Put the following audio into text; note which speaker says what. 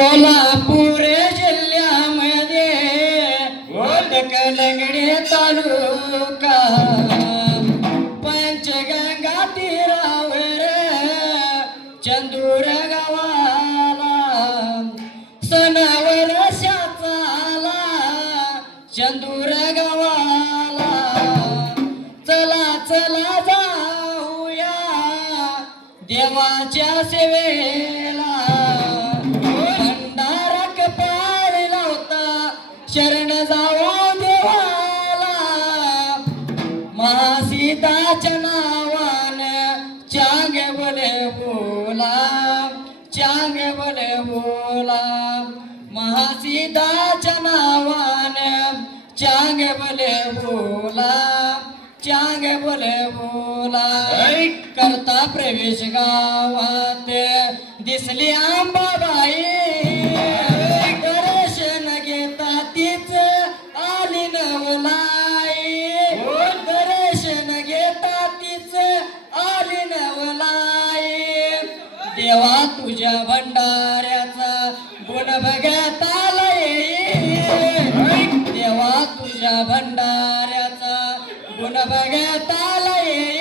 Speaker 1: कोल्हापूर जिल्ह्यामध्ये ओळख लंगडी तालुका. पंचगंगा तीरावर चंदूर गावाला. सणावर शाचाला चंदूर गावाला. चला चला जाऊया देवाच्या सेवेला शरण जाऊ देवाला. महासीताच्या नावान चांग बले बोला. चांग बले बोला. महासीताच्या नावान चांग बले बोला. चांग बले बोला. करता प्रवेश गावात. दिसली आंबाबाई नवलाई दर्शन घेता तीच आली नवलाई देवा तुझ्या भंडाऱ्याचा गुण बघ्यात येईल. देवा तुझ्या भंडाऱ्याचा गुण बघ्यात येईल.